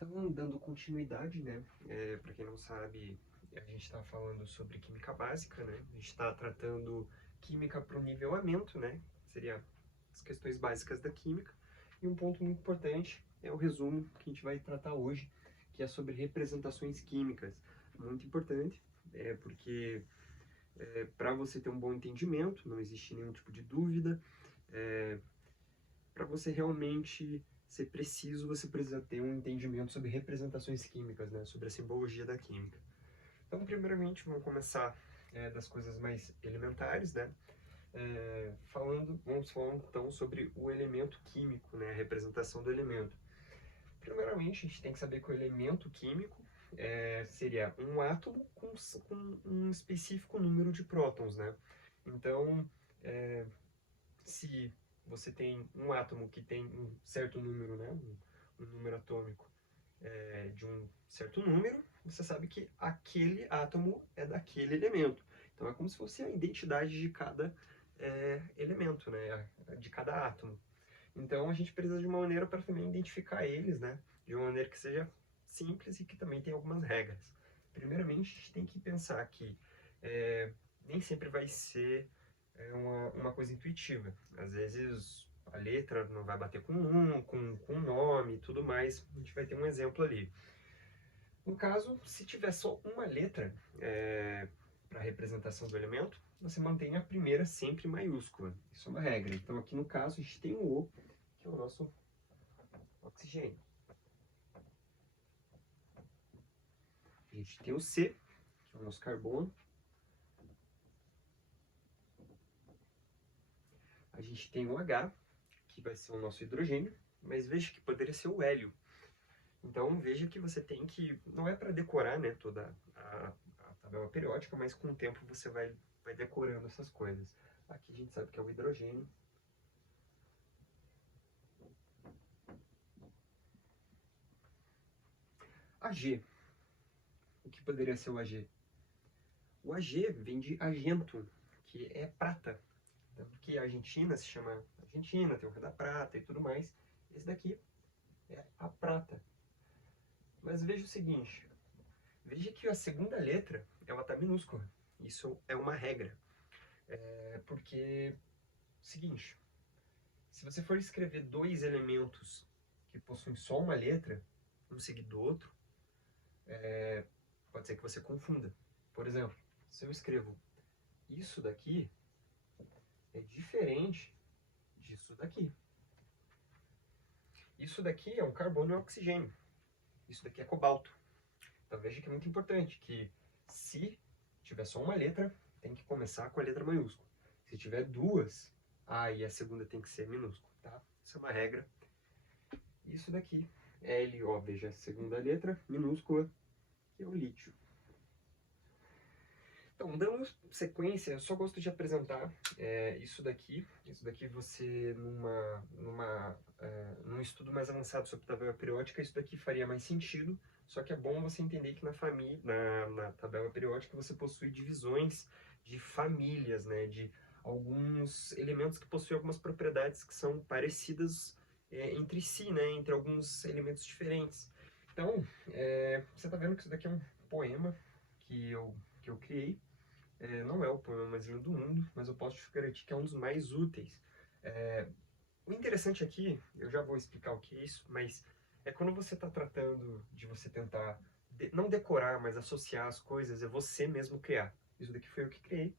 Então, dando continuidade, né? Para quem não sabe, a gente está falando sobre química básica, né? A gente está tratando química para o nivelamento, né? Seria as questões básicas da química. E um ponto muito importante é o resumo que a gente vai tratar hoje, que é sobre representações químicas. Muito importante, porque para você ter um bom entendimento, não existe nenhum tipo de dúvida, para você realmente ser preciso, você precisa ter um entendimento sobre representações químicas, né? Sobre a simbologia da química. Então, primeiramente, vamos começar das coisas mais elementares, né? Vamos falar então sobre o elemento químico, né? A representação do elemento. Primeiramente, a gente tem que saber que o elemento químico seria um átomo com um específico número de prótons, né? Então, se você tem um átomo que tem um certo número, né? Um número atômico de um certo número, você sabe que aquele átomo é daquele elemento. Então é como se fosse a identidade de cada elemento, né? De cada átomo. Então a gente precisa de uma maneira para também identificar eles, né? De uma maneira que seja simples e que também tem algumas regras. Primeiramente, a gente tem que pensar que nem sempre vai ser uma coisa intuitiva. Às vezes a letra não vai bater com o nome e tudo mais. A gente vai ter um exemplo ali. No caso, se tiver só uma letra para representação do elemento, você mantém a primeira sempre maiúscula. Isso é uma regra. Então aqui no caso a gente tem o O, que é o nosso oxigênio. A gente tem o C, que é o nosso carbono. A gente tem o H, que vai ser o nosso hidrogênio, mas veja que poderia ser o hélio. Então veja que você tem que, não é para decorar, né, toda a tabela periódica, mas com o tempo você vai decorando essas coisas. Aqui a gente sabe que é o hidrogênio. AG. O que poderia ser o AG? O AG vem de agento, que é prata. Tanto que a Argentina se chama Argentina, tem o Rio da Prata e tudo mais. Esse daqui é a prata. Mas veja o seguinte, veja que a segunda letra, ela está minúscula. Isso é uma regra. Porque, seguinte, se você for escrever dois elementos que possuem só uma letra, um seguido do outro, pode ser que você confunda. Por exemplo, se eu escrevo isso daqui, é diferente disso daqui. Isso daqui é um carbono e um oxigênio. Isso daqui é cobalto. Então veja que é muito importante que se tiver só uma letra, tem que começar com a letra maiúscula. Se tiver duas, aí a segunda tem que ser minúscula, tá? Isso é uma regra. Isso daqui é L, ó, veja a segunda letra, minúscula, que é o lítio. Então, dando sequência, eu só gosto de apresentar isso daqui. Isso daqui você, num estudo mais avançado sobre tabela periódica, isso daqui faria mais sentido. Só que é bom você entender que na tabela periódica você possui divisões de famílias, né, de alguns elementos que possuem algumas propriedades que são parecidas entre si, né, entre alguns elementos diferentes. Então, você está vendo que isso daqui é um poema que eu criei. Não é o poema mais lindo do mundo, mas eu posso te garantir que é um dos mais úteis. O interessante aqui, eu já vou explicar o que é isso, mas é quando você está tratando de você tentar, não decorar, mas associar as coisas, é você mesmo criar. Isso daqui foi eu que criei,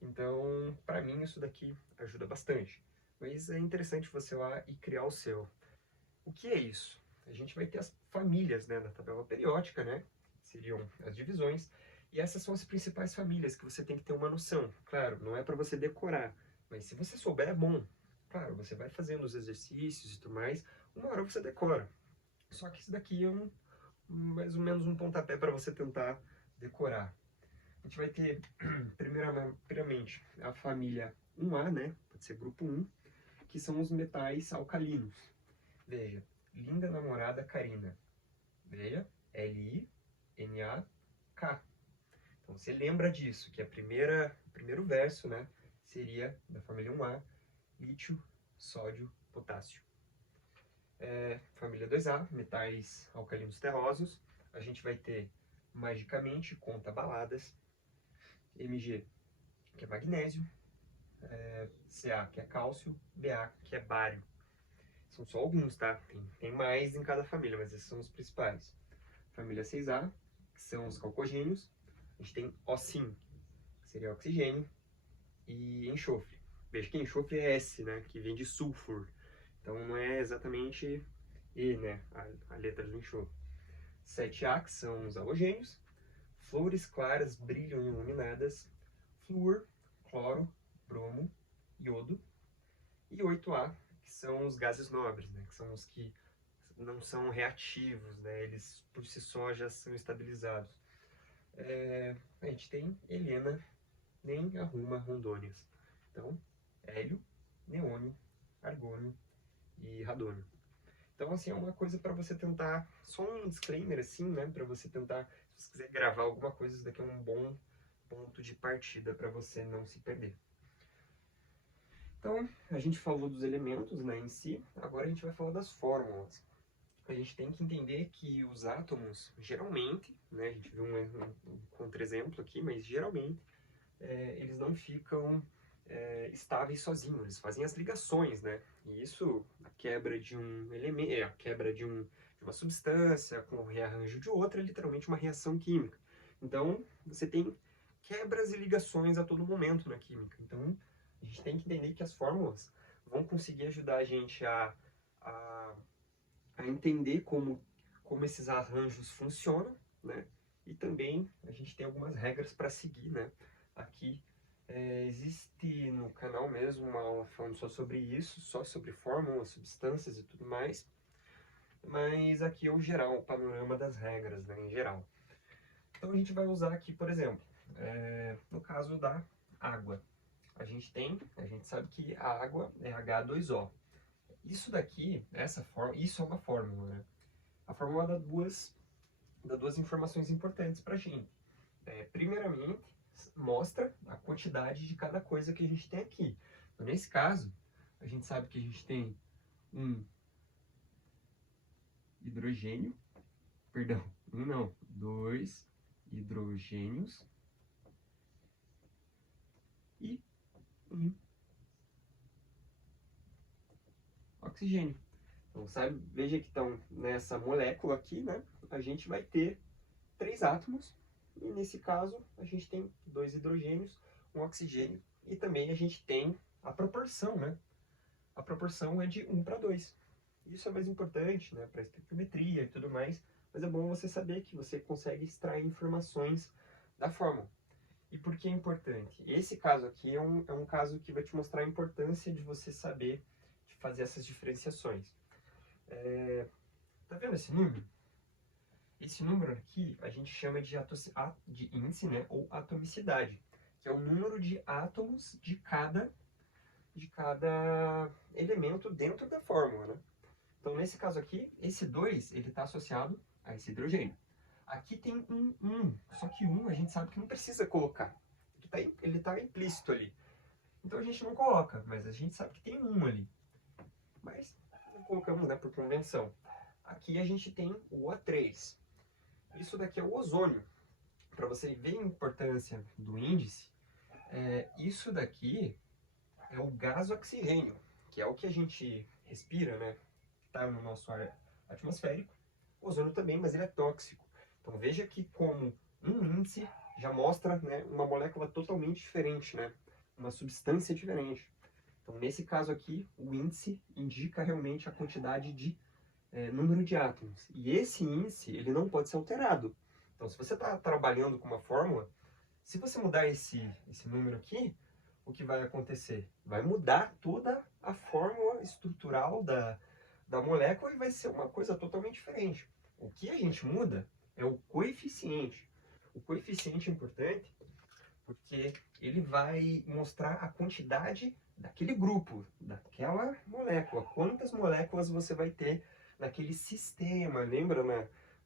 então, para mim, isso daqui ajuda bastante. Mas é interessante você ir lá e criar o seu. O que é isso? A gente vai ter as famílias, né, da tabela periódica, né? Seriam as divisões. E essas são as principais famílias que você tem que ter uma noção. Claro, não é para você decorar, mas se você souber é bom. Claro, você vai fazendo os exercícios e tudo mais, uma hora você decora. Só que isso daqui é mais ou menos um pontapé para você tentar decorar. A gente vai ter, primeiramente, a família 1A, né? Pode ser grupo 1, que são os metais alcalinos. Veja, linda namorada Karina. Veja, L-I-N-A-K. Então você lembra disso, que o primeiro verso, né, seria da família 1A, lítio, sódio, potássio. família 2A, metais alcalinos terrosos. A gente vai ter, magicamente, conta-baladas. Mg, que é magnésio. Ca, que é cálcio. Ba, que é bário. São só alguns, tá? Tem mais em cada família, mas esses são os principais. Família 6A, que são os calcogênios. A gente tem OSIN, que seria oxigênio, e enxofre. Veja que enxofre é S, né? Que vem de sulfur. Então não é exatamente E, né? A letra do enxofre. 7A, que são os halogênios. Flores claras brilham iluminadas. Flúor, cloro, bromo, iodo. E 8A, que são os gases nobres, né? Que são os que não são reativos, né? Eles por si só já são estabilizados. A gente tem Helena, nem arruma rondônias. Então, hélio, neônio, argônio e radônio. Então, assim, é uma coisa para você tentar, só um disclaimer, assim, né? Para você tentar, se você quiser gravar alguma coisa, isso daqui é um bom ponto de partida para você não se perder. Então, a gente falou dos elementos, né, em si, agora a gente vai falar das fórmulas. A gente tem que entender que os átomos, geralmente, né, a gente viu um contra-exemplo aqui, mas geralmente eles não ficam estáveis sozinhos, eles fazem as ligações, né? E isso, a quebra de um elemento, a quebra de uma substância com o rearranjo de outra, é literalmente uma reação química. Então, você tem quebras e ligações a todo momento na química. Então, a gente tem que entender que as fórmulas vão conseguir ajudar a gente a entender como esses arranjos funcionam, né? E também a gente tem algumas regras para seguir, né? Aqui existe no canal mesmo uma aula falando só sobre isso, só sobre fórmulas, substâncias e tudo mais. Mas aqui é o geral, o panorama das regras, né, em geral. Então a gente vai usar aqui, por exemplo, no caso da água. A gente sabe que a água é H2O. Isso daqui, isso é uma fórmula, né? A fórmula dá duas informações importantes para a gente. Primeiramente, mostra a quantidade de cada coisa que a gente tem aqui. Então, nesse caso, a gente sabe que a gente tem um hidrogênio, perdão, um não, dois hidrogênios e um oxigênio. Então, veja que então, nessa molécula aqui, né, a gente vai ter 3 átomos, e nesse caso a gente tem 2 hidrogênios, um oxigênio, e também a gente tem a proporção, né? A proporção é de 1 para 2. Isso é mais importante, né, para estequiometria e tudo mais, mas é bom você saber que você consegue extrair informações da fórmula. E por que é importante? Esse caso aqui é um caso que vai te mostrar a importância de você saber de fazer essas diferenciações. Tá vendo esse número? Esse número aqui a gente chama de índice, né, ou atomicidade, que é o número de átomos de cada elemento dentro da fórmula, né? Então, nesse caso aqui, esse 2 ele está associado a esse hidrogênio. Aqui tem um 1, só que 1 a gente sabe que não precisa colocar. Ele tá implícito ali. Então a gente não coloca, mas a gente sabe que tem um 1 ali. Mas não colocamos, né, por convenção. Aqui a gente tem o O3. Isso daqui é o ozônio. Para você ver a importância do índice, isso daqui é o gás oxigênio, que é o que a gente respira, né? Está no nosso ar atmosférico. O ozônio também, mas ele é tóxico. Então veja que como um índice já mostra, né, uma molécula totalmente diferente, né? Uma substância diferente. Então nesse caso aqui, o índice indica realmente a quantidade de número de átomos. E esse índice, ele não pode ser alterado. Então se você está trabalhando com uma fórmula, se você mudar esse número aqui, o que vai acontecer? Vai mudar toda a fórmula estrutural da molécula e vai ser uma coisa totalmente diferente. O que a gente muda é o coeficiente. O coeficiente é importante porque ele vai mostrar a quantidade daquele grupo, daquela molécula. Quantas moléculas você vai ter naquele sistema. Lembra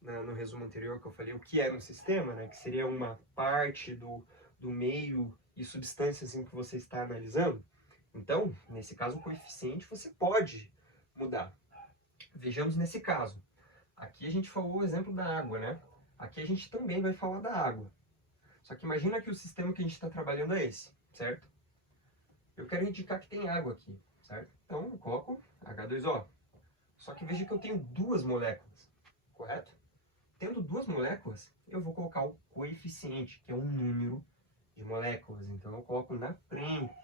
no resumo anterior que eu falei o que era um sistema, né? Que seria uma parte do meio e substâncias em que você está analisando? Então, nesse caso, o coeficiente você pode mudar. Vejamos nesse caso. Aqui a gente falou o exemplo da água, né? Aqui a gente também vai falar da água. Só que imagina que o sistema que a gente está trabalhando é esse, certo? Eu quero indicar que tem água aqui, certo? Então eu coloco H2O. Só que veja que eu tenho duas moléculas, correto? Tendo duas moléculas, eu vou colocar o coeficiente, que é um número de moléculas. Então eu coloco na frente.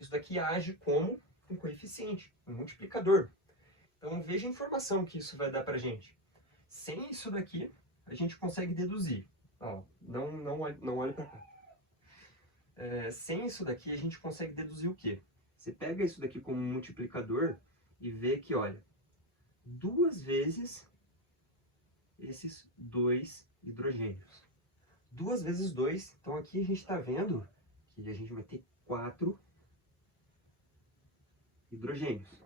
Isso daqui age como um coeficiente, um multiplicador. Então veja a informação que isso vai dar pra gente. Sem isso daqui, a gente consegue deduzir. Ó, não olhe para cá. Sem isso daqui, a gente consegue deduzir o quê? Você pega isso daqui como um multiplicador e vê que, olha, duas vezes esses dois hidrogênios. Duas vezes dois, então aqui a gente está vendo que a gente vai ter 4 hidrogênios.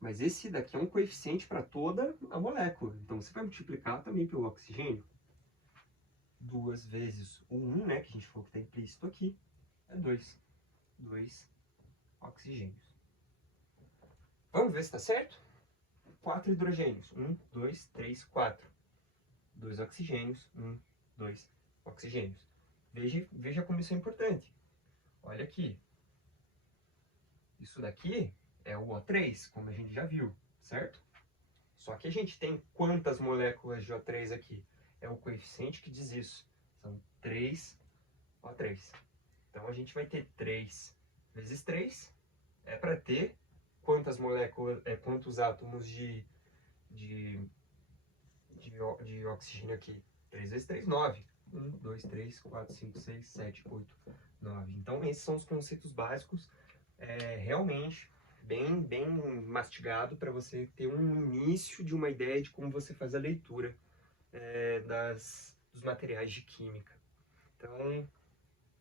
Mas esse daqui é um coeficiente para toda a molécula. Então você vai multiplicar também pelo oxigênio. 2 vezes o 1, né, que a gente falou que está implícito aqui, é 2. 2 oxigênios. Vamos ver se está certo? 4 hidrogênios. 1, 2, 3, 4. 2 oxigênios. 1, 2 oxigênios. Veja como isso é importante. Olha aqui. Isso daqui é o O3, como a gente já viu, certo? Só que a gente tem quantas moléculas de O3 aqui? É o coeficiente que diz isso. São 3 O3. Então a gente vai ter 3 vezes 3 é para ter quantas moléculas, quantos átomos de oxigênio aqui? 3 vezes 3, 9. 1, 2, 3, 4, 5, 6, 7, 8, 9. Então esses são os conceitos básicos, realmente bem mastigado para você ter um início de uma ideia de como você faz a leitura dos materiais de química. Então,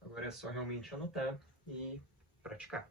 agora é só realmente anotar e praticar.